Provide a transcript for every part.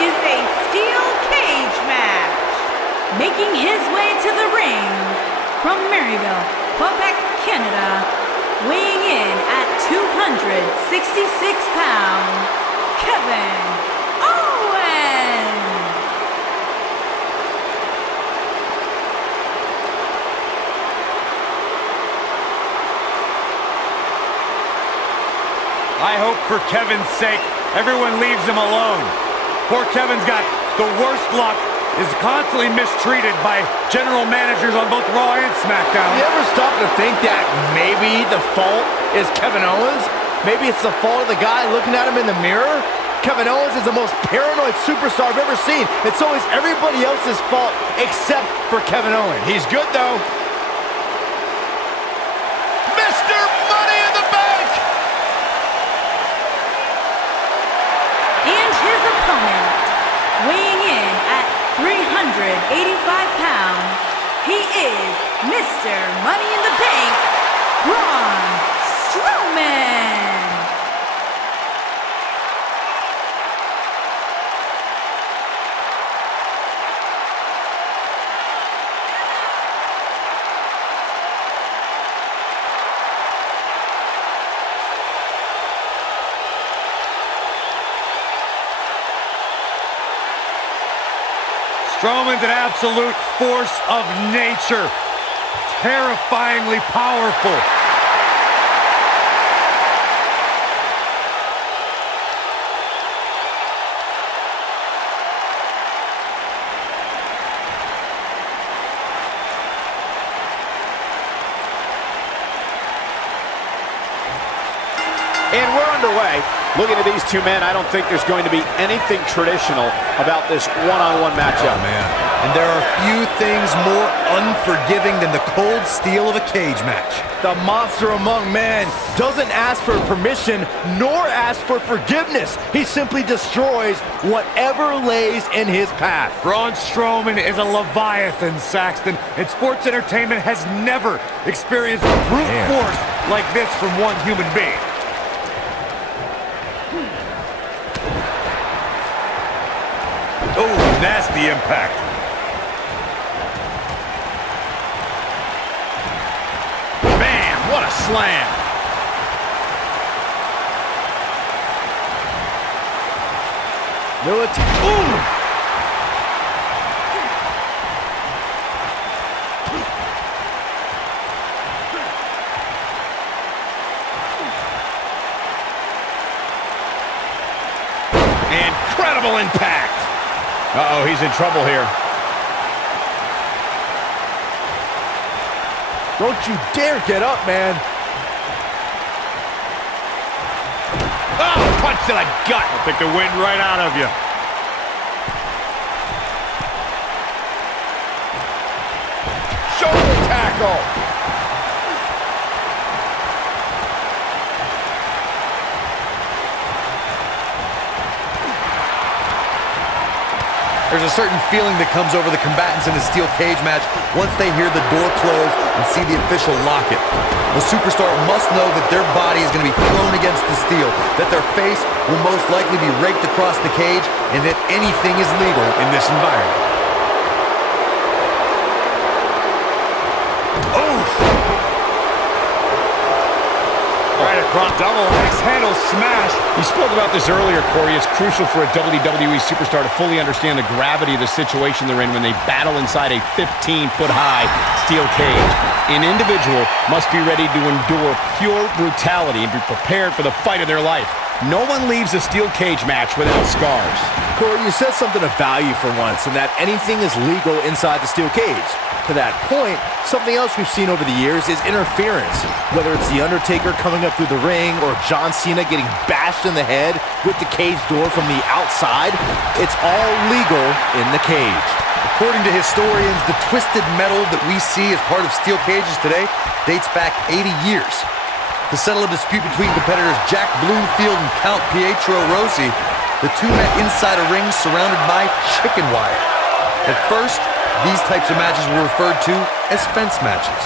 is a steel cage match. Making his way to the ring from Maryville, Quebec, Canada, weighing in at 266 pounds, Kevin Owen. I hope for Kevin's sake, everyone leaves him alone. Poor Kevin's got the worst luck, is constantly mistreated by general managers on both Raw and SmackDown. You ever stop to think that maybe the fault is Kevin Owens? Maybe it's the fault of the guy looking at him in the mirror? Kevin Owens is the most paranoid superstar I've ever seen. It's always everybody else's fault except for Kevin Owens. He's good though. Mr. Money in the Bank! And his opponent, weighing in at 385 pounds, he is Mr. Money in the Bank, Braun Strowman. Strowman's an absolute force of nature. Terrifyingly powerful. And we're underway. Looking at these two men, I don't think there's going to be anything traditional about this one-on-one matchup. Oh, man. And there are few things more unforgiving than the cold steel of a cage match. The monster among men doesn't ask for permission nor ask for forgiveness. He simply destroys whatever lays in his path. Braun Strowman is a Leviathan, Saxton, and sports entertainment has never experienced brute force like this from one human being. Oh, nasty impact. Bam! What a slam! Ooh! Incredible impact! Uh-oh, he's in trouble here. Don't you dare get up, man. Oh, punch to the gut. I'll take the wind right out of you. Shoulder tackle. There's a certain feeling that comes over the combatants in a steel cage match once they hear the door close and see the official lock it. The superstar must know that their body is going to be thrown against the steel, that their face will most likely be raked across the cage, and that anything is legal in this environment. Right across, double axe handle smash. You spoke about this earlier, Corey. It's crucial for a WWE superstar to fully understand the gravity of the situation they're in when they battle inside a 15-foot-high steel cage. An individual must be ready to endure pure brutality and be prepared for the fight of their life. No one leaves a steel cage match without scars. Corey, you said something of value for once, and that anything is legal inside the steel cage. To that point, something else we've seen over the years is interference. Whether it's The Undertaker coming up through the ring or John Cena getting bashed in the head with the cage door from the outside, it's all legal in the cage. According to historians, the twisted metal that we see as part of steel cages today dates back 80 years. To settle a dispute between competitors Jack Bloomfield and Count Pietro Rossi, the two met inside a ring surrounded by chicken wire. At first, these types of matches were referred to as fence matches.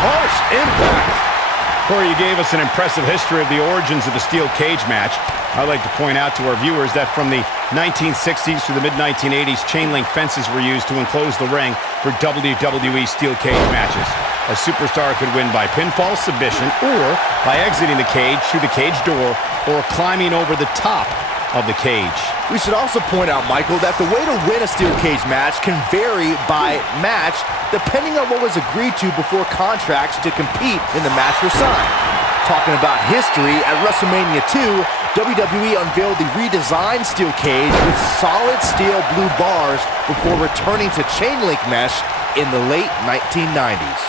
Harsh impact. Corey, you gave us an impressive history of the origins of the steel cage match. I'd like to point out to our viewers that from the 1960s to the mid-1980s, chain link fences were used to enclose the ring for WWE steel cage matches. A superstar could win by pinfall submission or by exiting the cage through the cage door or climbing over the top of the cage. We should also point out, Michael, that the way to win a steel cage match can vary by match depending on what was agreed to before contracts to compete in the match were signed. Talking about history, at WrestleMania 2, WWE unveiled the redesigned steel cage with solid steel blue bars before returning to chain link mesh in the late 1990s.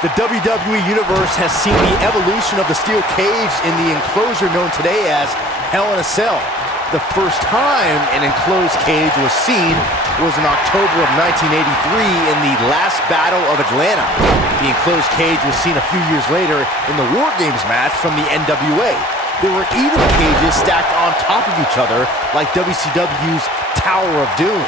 The WWE Universe has seen the evolution of the steel cage in the enclosure known today as Hell in a Cell. The first time an enclosed cage was seen was in October of 1983 in the Last Battle of Atlanta. The enclosed cage was seen a few years later in the War Games match from the NWA. There were even cages stacked on top of each other like WCW's Tower of Doom.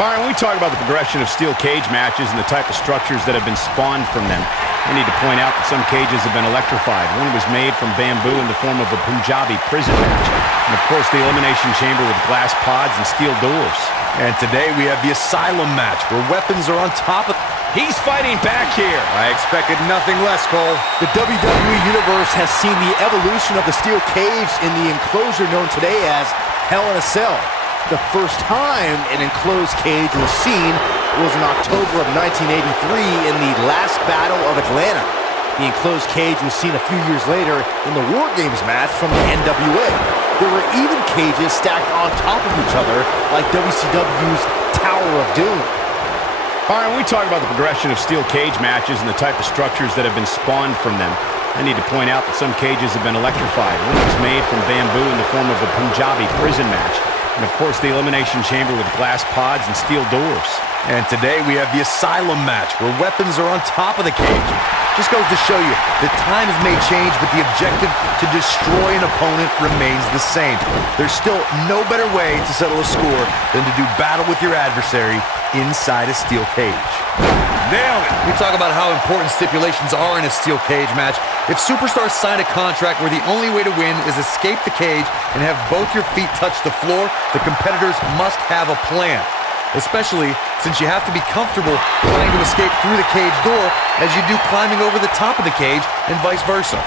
All right, when we talk about the progression of steel cage matches and the type of structures that have been spawned from them, I need to point out that some cages have been electrified. One was made from bamboo in the form of a Punjabi prison match. And of course, the Elimination Chamber with glass pods and steel doors. And today we have the Asylum match, where weapons are on top of... He's fighting back here. I expected nothing less, Cole. The WWE Universe has seen the evolution of the steel cage in the enclosure known today as Hell in a Cell. The first time an enclosed cage was seen was in October of 1983 in the Last Battle of Atlanta. The enclosed cage was seen a few years later in the War Games match from the NWA. There were even cages stacked on top of each other like WCW's Tower of Doom. All right, when we talk about the progression of steel cage matches and the type of structures that have been spawned from them, I need to point out that some cages have been electrified. One was made from bamboo in the form of a Punjabi prison match. And of course, the Elimination Chamber with glass pods and steel doors. And today we have the Asylum match, where weapons are on top of the cage. Just goes to show you that times may change, but the objective to destroy an opponent remains the same. There's still no better way to settle a score than to do battle with your adversary inside a steel cage. Nailed it. We talk about how important stipulations are in a steel cage match. If superstars sign a contract where the only way to win is escape the cage and have both your feet touch the floor, the competitors must have a plan. Especially since you have to be comfortable trying to escape through the cage door as you do climbing over the top of the cage and vice versa.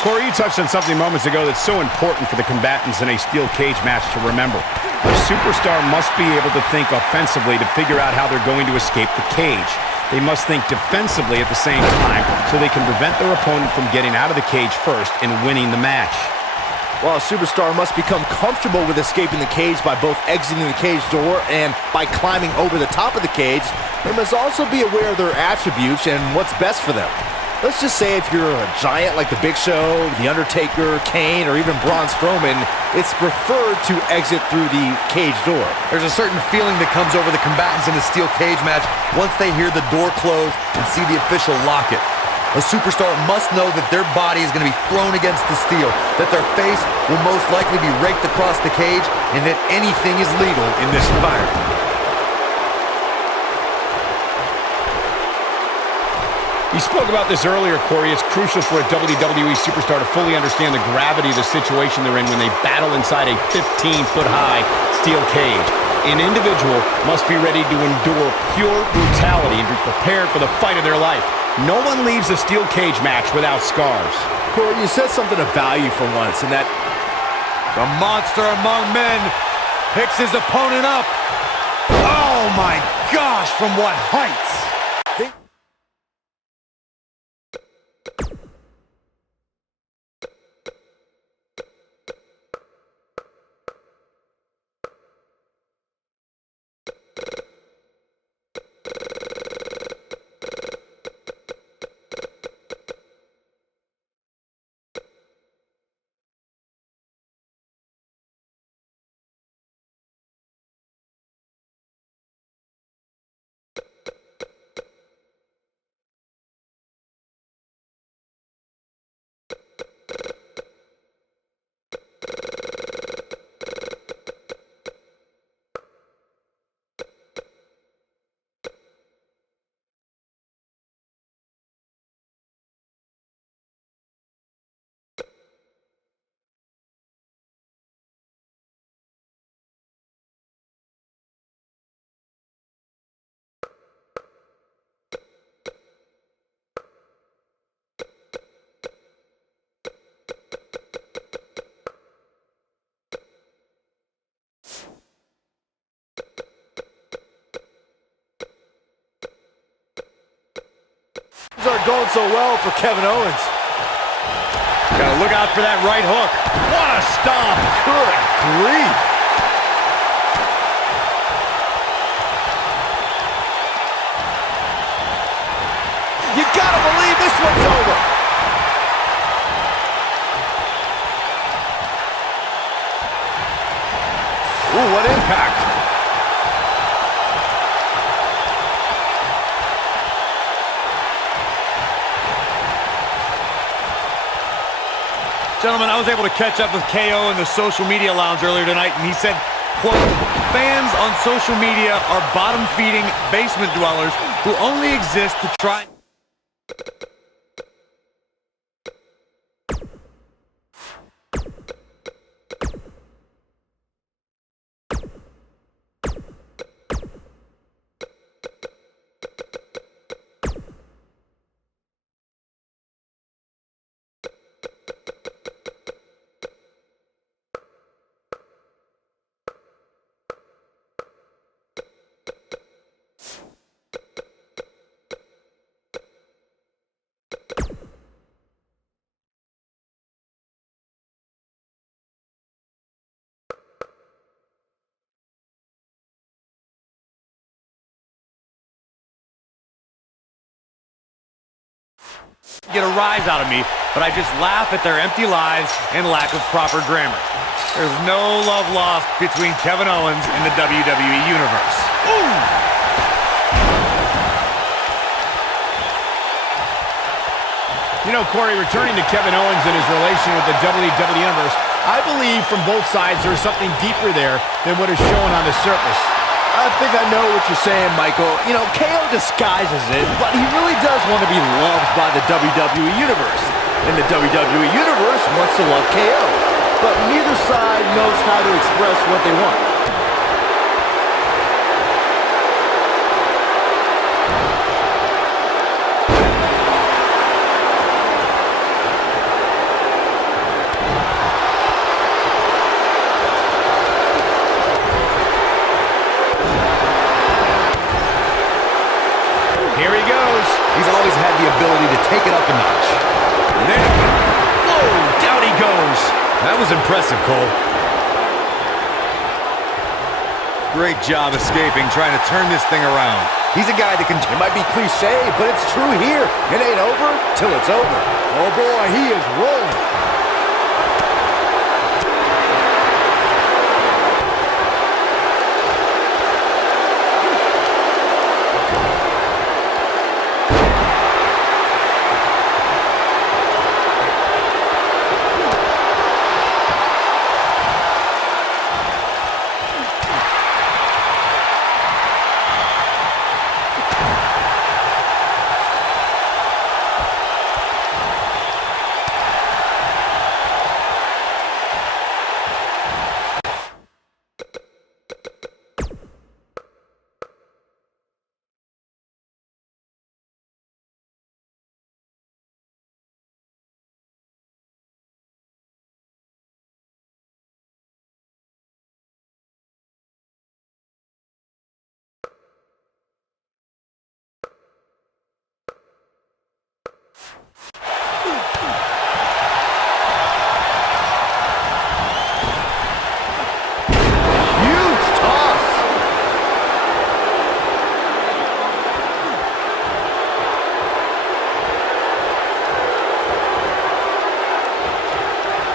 Corey, you touched on something moments ago that's so important for the combatants in a steel cage match to remember. A superstar must be able to think offensively to figure out how they're going to escape the cage. They must think defensively at the same time so they can prevent their opponent from getting out of the cage first and winning the match. While a superstar must become comfortable with escaping the cage by both exiting the cage door and by climbing over the top of the cage, they must also be aware of their attributes and what's best for them. Let's just say if you're a giant like The Big Show, The Undertaker, Kane, or even Braun Strowman, it's preferred to exit through the cage door. There's a certain feeling that comes over the combatants in a steel cage match once they hear the door close and see the official lock it. A superstar must know that their body is going to be thrown against the steel, that their face will most likely be raked across the cage, and that anything is legal in this environment. You spoke about this earlier, Corey. It's crucial for a WWE superstar to fully understand the gravity of the situation they're in when they battle inside a 15-foot-high steel cage. An individual must be ready to endure pure brutality and be prepared for the fight of their life. No one leaves a steel cage match without scars. Corey, you said something of value for once, and that... The monster among men picks his opponent up. Oh my gosh, from what heights! aren't going so well for Kevin Owens. Gotta look out for that right hook. What a stomp. Good grief. You gotta believe this one's over. Ooh, what impact. Gentlemen, I was able to catch up with KO in the social media lounge earlier tonight, and he said, quote, fans on social media are bottom-feeding basement dwellers who only exist to try... get a rise out of me, but I just laugh at their empty lives and lack of proper grammar. There's no love lost between Kevin Owens and the WWE Universe. Ooh! You know, Corey, returning to Kevin Owens and his relation with the WWE Universe, I believe from both sides there's something deeper there than what is shown on the surface. I think I know what you're saying, Michael. You know, KO disguises it, but he really does want to be loved by the WWE Universe. And the WWE Universe wants to love KO. But neither side knows how to express what they want. Here he goes. He's always had the ability to take it up a notch. Whoa, down he goes. That was impressive, Cole. Great job escaping, trying to turn this thing around. He's a guy that can... It might be cliche, but it's true here. It ain't over till it's over. Oh boy, he is rolling.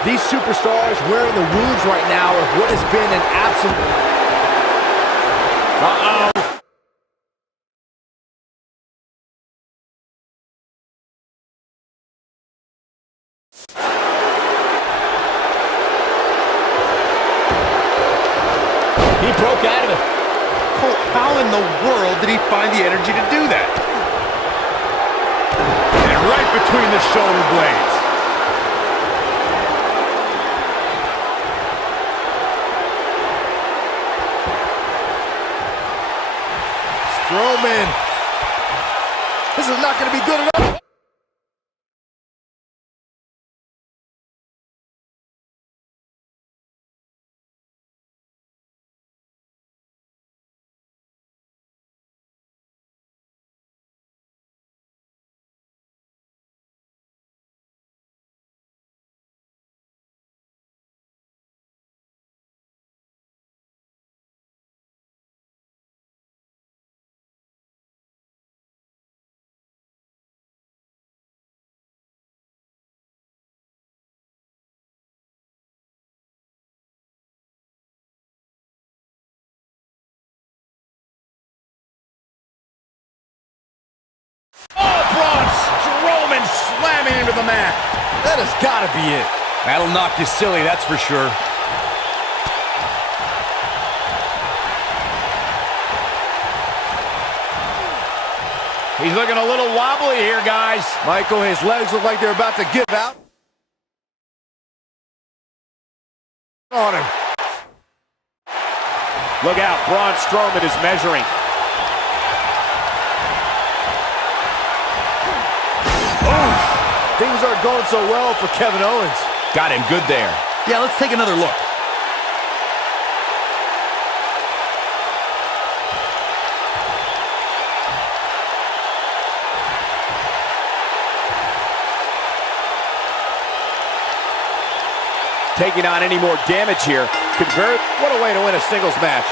These superstars wearing the wounds right now of what has been an absolute... Uh-oh. He broke out of it. Cole, how in the world did he find the energy to do that? And right between the shoulder blades. Strowman. This is not going to be good enough. the mat. That has got to be it. That'll knock you silly, that's for sure. He's looking a little wobbly here, guys. Michael, his legs look like they're about to give out on him. Look out, Braun Strowman is measuring. Things aren't going so well for Kevin Owens. Got him good there. Yeah, let's take another look. Taking on any more damage here could very... What a way to win a singles match.